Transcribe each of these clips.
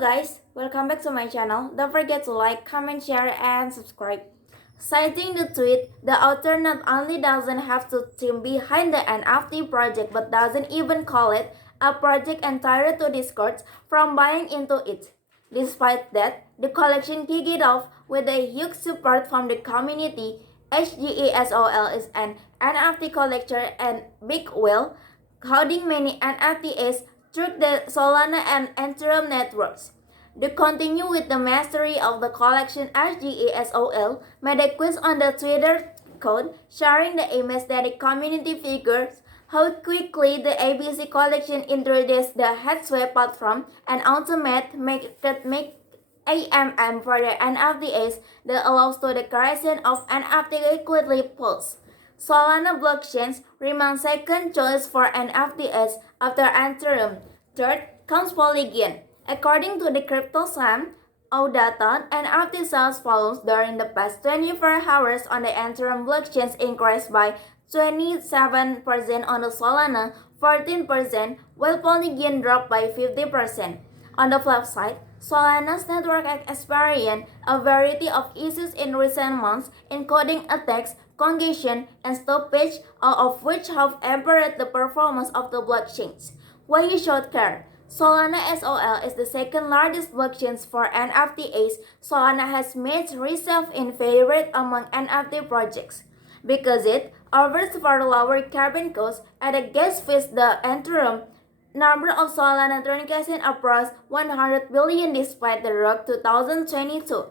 guys, welcome back to my channel. Don't forget to like, comment, share, and subscribe. Citing the tweet, the author not only doesn't have the team behind the NFT project but doesn't even call it a project entirely to discourage from buying into it. Despite that, the collection kicked it off with a huge support from the community. HGESOL is an NFT collector and big whale, holding many NFTs through the Solana and Ethereum networks. To continue with the mastery of the collection, HGESOL made a quiz on the Twitter code, sharing the image that the community figures how quickly the ABC collection introduced the Headsway platform and automate make AMM for the NFTs that allows to the creation of NFT liquidity pools. Solana blockchains remain second choice for NFTs after Ethereum. Third comes Polygon. According to the CryptoSlam, data, NFT sales volumes during the past 24 hours on the Ethereum blockchains increased by 27% on the Solana, 14%, while Polygon dropped by 50%. On the flip side, Solana's network experienced a variety of issues in recent months, including attacks, congestion, and stoppage, all of which have impaired the performance of the blockchains. Why you should care? Solana SOL is the second largest blockchain for NFTs. Solana has made itself in favorite among NFT projects because it offers for lower carbon costs and the gas fees the Ethereum. Number of Solana transactions approached 100 billion despite the rock 2022.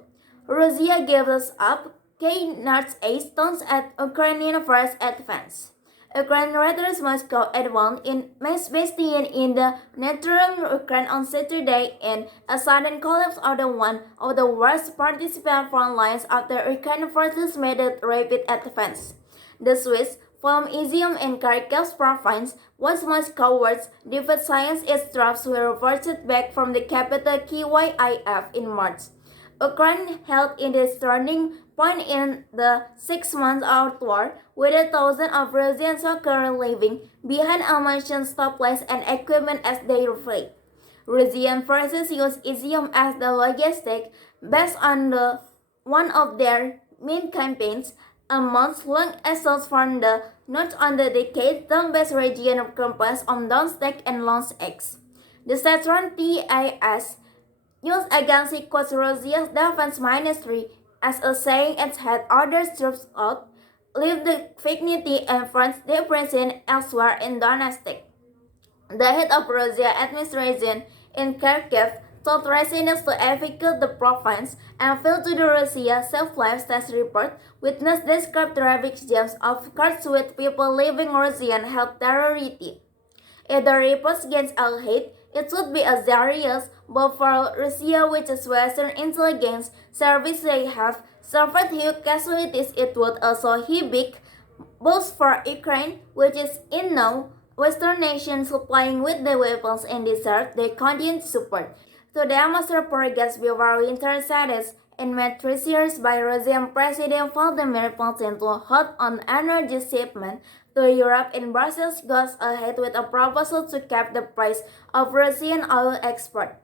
Russia gave us up K-Nuts 8 tons at Ukrainian first advance. Ukraine raiders Moscow advanced in mass bastion in the northern Ukraine on Saturday in a sudden collapse of one of the worst participant front lines after Ukraine forces made a rapid advance. The Swiss film museum in Kharkiv province was Moscow's defeat since its troops were reverted back from the capital Kyiv in March. Ukraine held in its turning point in the 6-month war, with 1,000 of Russian soldiers leaving behind ammunition, supplies, and equipment as they fled. Russian forces used Izium as the logistic base on one of their main campaigns, a month-long assault from the north on the decade-Donbass region composed of Donetsk and Luhansk. The Saturn TAS used against quotes Russia's defense ministry as a saying it had ordered troops out, leave the vicinity and France depression elsewhere in Donetsk. The head of Russia administration in Kharkiv told residents to evacuate the province and fell to the Russia Self-Life Stats report. Witness described traffic jams of cars with people leaving Russian-held territory. If the reports gains a hit, it would be a serious blow for Russia, which is Western intelligence service they have suffered huge casualties. It would also be big blows for Ukraine, which is in no Western nation supplying with the weapons and desert they continue to support. To demonstrate progress before winter status in May 3 years by Russian President Vladimir Putin to halt on energy shipment to Europe in Brussels goes ahead with a proposal to cap the price of Russian oil export.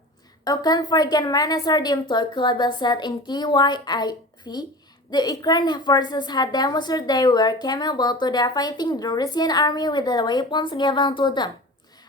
Ukraine Minister Dmytro said in Kyiv, the Ukrainian forces had demonstrated they were capable to defeating the Russian army with the weapons given to them.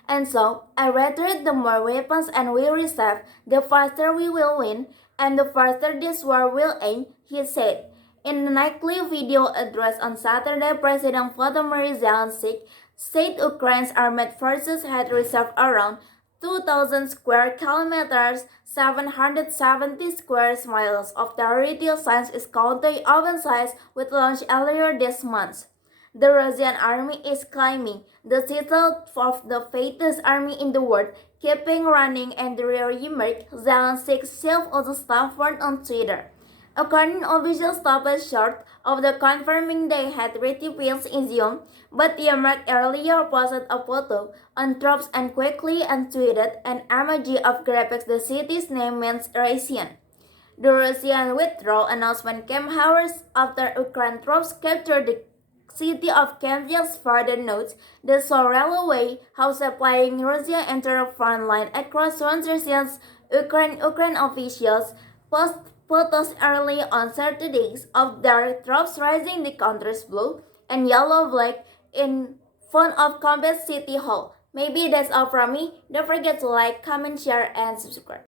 And so, I reiterate, the more weapons and we receive, the faster we will win, and the faster this war will end, he said. In a nightly video address on Saturday, President Volodymyr Zelensky said Ukraine's armed forces had reserved around 2,000 square kilometers, 770 square miles of territorial since its county offensive was launched earlier this month. The Russian army is claiming the title of the fastest army in the world, keeping running and the remark, Zelensky's chief of staff wrote on Twitter. According officials stopped short of the confirming they had retified Izium, but Yemek earlier posted a photo on troops and quickly untweeted an emoji of graphics the city's name means Russian. The Russian withdrawal announcement came hours after Ukraine troops captured the city of Kyiv. Further notes the Sorel Way, how supplying Russia entered a front line across Russia's Ukraine officials post photos early on Saturdays of their troops raising the country's blue and yellow flag in front of Combat City Hall. Maybe that's all from me. Don't forget to like, comment, share, and subscribe.